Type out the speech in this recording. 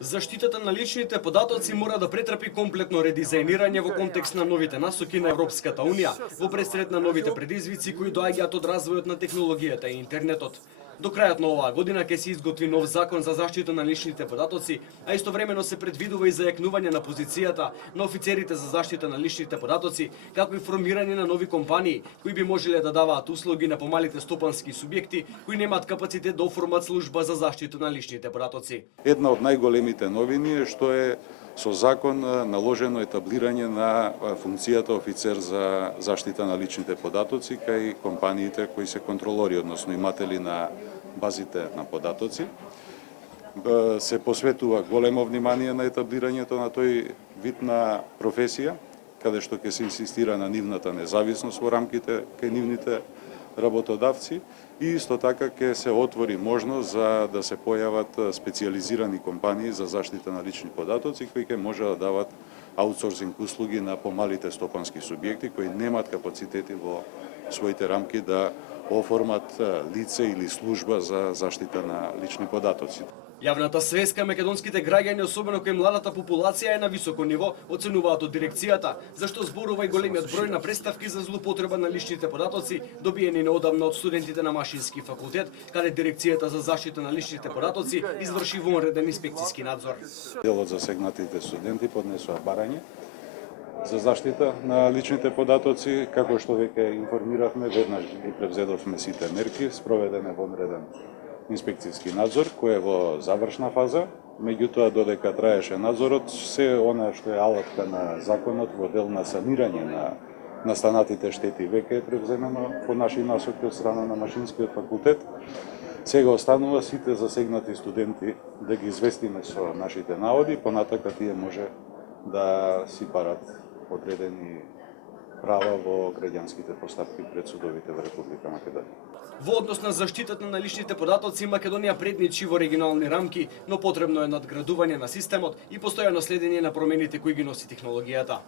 Заштитата на личните податоци мора да претрпи комплетно редизајнирање во контекст на новите насоки на Европската Унија, во пресред на новите предизвици кои доаѓаат од развојот на технологијата и интернетот. До крајот на оваа година ќе се изготви нов закон за заштита на личните податоци, а истовремено се предвидува и зајакнување на позицијата на офицерите за заштита на личните податоци, како и формирање на нови компании кои би можеле да даваат услуги на помалите стопански субјекти кои немаат капацитет да оформат служба за заштита на личните податоци. Една од најголемите новини е што е со закон наложено етаблирање на функцијата офицер за заштита на личните податоци кај компаниите кои се контролори, односно иматели на базите на податоци. Се посветува големо внимание на етаблирањето на тој вид на професија, каде што ќе се инсистира на нивната независност во рамките кај нивните работодавци и исто така ќе се отвори можност за да се појават специјализирани компании за заштита на лични податоци кои ќе може да дават аутсорсинг услуги на помалите стопански субјекти кои немаат капацитети во своите рамки да оформат лице или служба за заштита на лични податоци. Јавната свеска македонските граѓани, особено кој младата популација, е на високо ниво, оценуваат од дирекцијата, зашто зборува и големиот број на представки за злоупотреба на личните податоци, добиени неодамна од студентите на Машински факултет, каде дирекцијата за заштита на личните податоци изврши вонреден инспекцијски надзор. Дел од засегнатите студенти поднесоа барање за заштита на личните податоци, како што веќе информиравме, веднаш ги превзедовме сите мерки, спроведен е вонреден инспекцијски надзор, кој е во завршна фаза. Меѓутоа, додека траеше надзорот, се она што е алатка на законот во дел на санирање на настанатите штети веќе е превземено по наши насоки од страна на Машинскиот факултет. Сега останува сите засегнати студенти да ги известиме со нашите наводи, понатака тие може да си барат одредени права во граѓанските постапки пред судовите во Република Македонија. Во однос на заштитата на личните податоци, Македонија предничи во регионални рамки, но потребно е надградување на системот и постојано следење на промените кои ги носи технологијата.